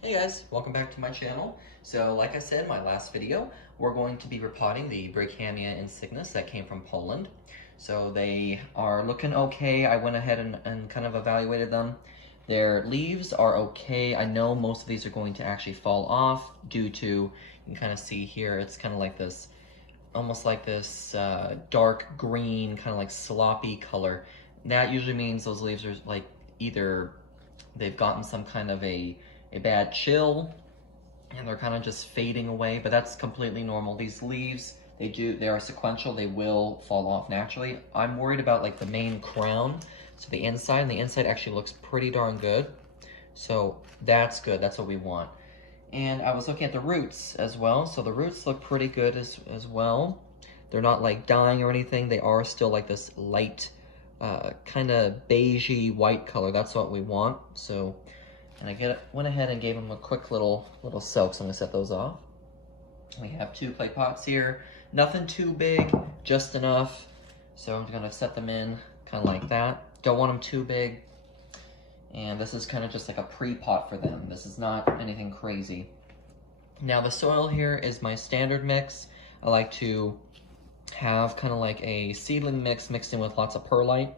Hey guys, welcome back to my channel. So like I said in my last video, we're going to be repotting the Brighamia Insignis that came from Poland. So they are looking okay. I went ahead and kind of evaluated them. Their leaves are okay. I know most of these are going to actually fall off due to, you can kind of see here, it's kind of like this, almost like this dark green, kind of like sloppy color. That usually means those leaves are like either they've gotten some kind of a bad chill and they're kind of just fading away, but that's completely normal. These leaves, they are sequential, they will fall off naturally. I'm worried about like the main crown, so the inside, and the inside actually looks pretty darn good. So that's good, that's what we want. And I was looking at the roots as well, so the roots look pretty good as well. They're not like dying or anything, they are still like this light, kind of beigey white color. That's what we want. So, and went ahead and gave them a quick little soak, so I'm gonna set those off. We have 2 clay pots here, nothing too big, just enough. So I'm gonna set them in kind of like that. Don't want them too big. And this is kind of just like a pre-pot for them. This is not anything crazy. Now the soil here is my standard mix. I like to have kind of like a seedling mix mixed in with lots of perlite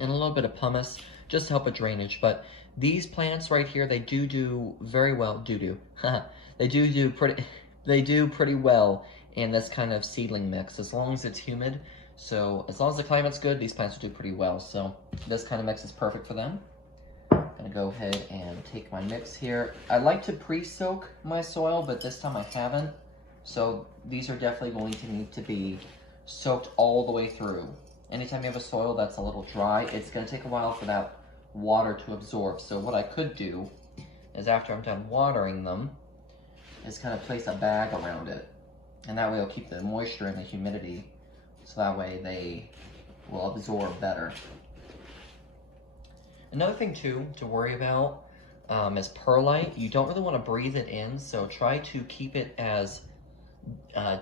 and a little bit of pumice just to help with drainage. But these plants right here, they do very well. They do pretty well in this kind of seedling mix as long as it's humid. So as long as the climate's good, these plants will do pretty well. So this kind of mix is perfect for them. I'm gonna go ahead and take my mix here. I like to pre-soak my soil, but this time I haven't. So these are definitely going to need to be soaked all the way through. Anytime you have a soil that's a little dry, it's gonna take a while for that water to absorb. So what I could do is after I'm done watering them, is kind of place a bag around it. And that way it'll keep the moisture and the humidity. So that way they will absorb better. Another thing too to worry about is perlite. You don't really want to breathe it in, so try to keep it as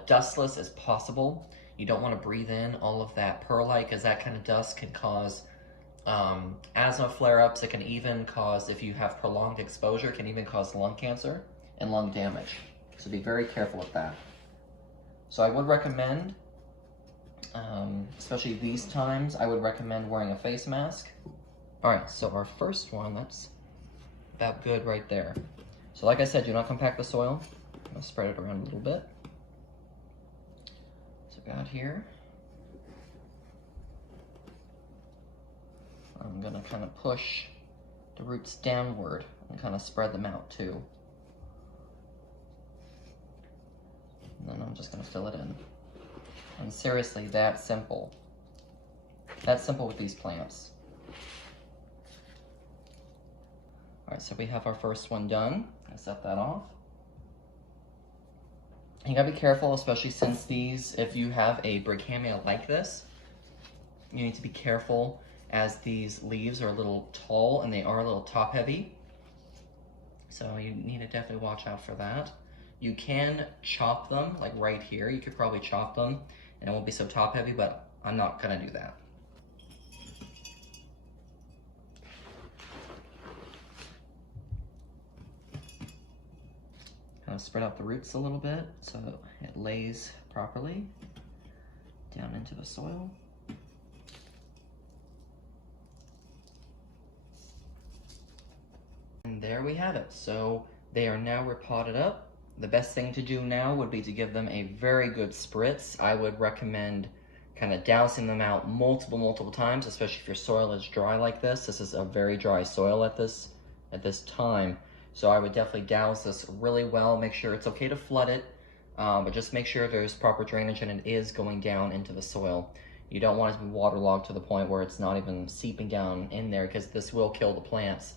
dustless as possible. You don't want to breathe in all of that perlite because that kind of dust can cause asthma flare-ups. It can even cause, if you have prolonged exposure, it can even cause lung cancer and lung damage. So be very careful with that. So I would recommend, especially these times, I would recommend wearing a face mask. All right, so our first one, that's about good right there. So like I said, do not compact the soil. I'm gonna spread it around a little bit. So about here. I'm gonna kind of push the roots downward and kind of spread them out too. And then I'm just gonna fill it in. And seriously, that simple. That's simple with these plants. All right, so we have our first one done. I set that off. You gotta be careful, especially since these, if you have a Brighamia like this, you need to be careful as these leaves are a little tall and they are a little top heavy. So you need to definitely watch out for that. You can chop them, like right here. You could probably chop them and it won't be so top heavy, but I'm not gonna do that. Kind of spread out the roots a little bit so it lays properly down into the soil. And there we have it. So they are now repotted up. The best thing to do now would be to give them a very good spritz. I would recommend kind of dousing them out multiple times, especially if your soil is dry like this. This is a very dry soil at this time. So I would definitely douse this really well. Make sure it's okay to flood it, but just make sure there's proper drainage and it is going down into the soil. You don't want it to be waterlogged to the point where it's not even seeping down in there, because this will kill the plants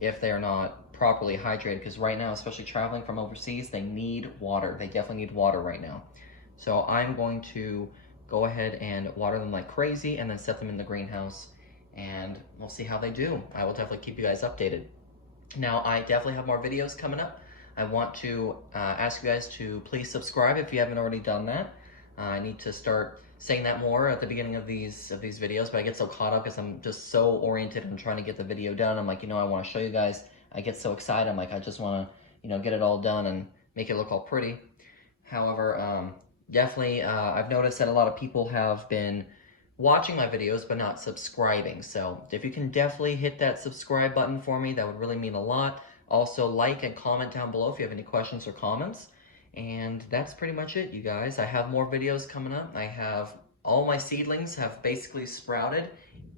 if they are not properly hydrated. Because right now, especially traveling from overseas, they need water. They definitely need water right now. So I'm going to go ahead and water them like crazy and then set them in the greenhouse, and we'll see how they do. I will definitely keep you guys updated. Now, I definitely have more videos coming up. I want to ask you guys to please subscribe if you haven't already done that. I need to start saying that more at the beginning of these videos, but I get so caught up because I'm just so oriented and trying to get the video done. I'm like, I want to show you guys. I get so excited. I'm like, I just want to you know, get it all done and make it look all pretty. However, definitely, I've noticed that a lot of people have been watching my videos but not subscribing. So if you can definitely hit that subscribe button for me, that would really mean a lot. Also, like and comment down below if you have any questions or comments. And that's pretty much it, you guys. I have more videos coming up. I have all my seedlings have basically sprouted.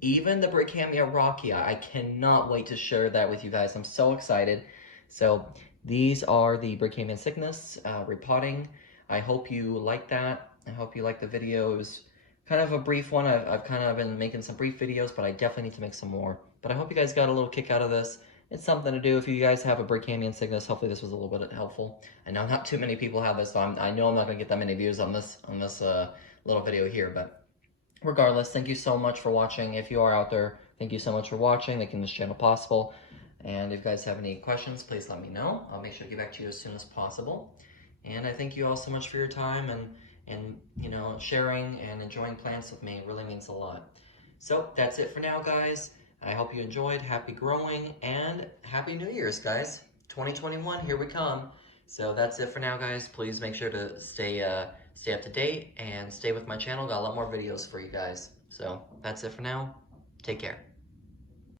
Even the Brighamia rockia. I cannot wait to share that with you guys. I'm so excited. So these are the Brighamia Insignis repotting. I hope you like that. I hope you like the video. It was kind of a brief one. I've kind of been making some brief videos, but I definitely need to make some more. But I hope you guys got a little kick out of this. It's something to do. If you guys have a Brighamia Insignis, hopefully this was a little bit helpful. I know not too many people have this, so I know I'm not going to get that many views on this little video here. But regardless, thank you so much for watching. If you are out there, thank you so much for watching, making this channel possible. And if you guys have any questions, please let me know. I'll make sure to get back to you as soon as possible. And I thank you all so much for your time and you know, sharing and enjoying plants with me. It really means a lot. So that's it for now, guys. I hope you enjoyed. Happy growing and Happy New Year's, guys. 2021, here we come. So that's it for now, guys. Please make sure to stay up to date and stay with my channel. Got a lot more videos for you guys. So that's it for now. Take care.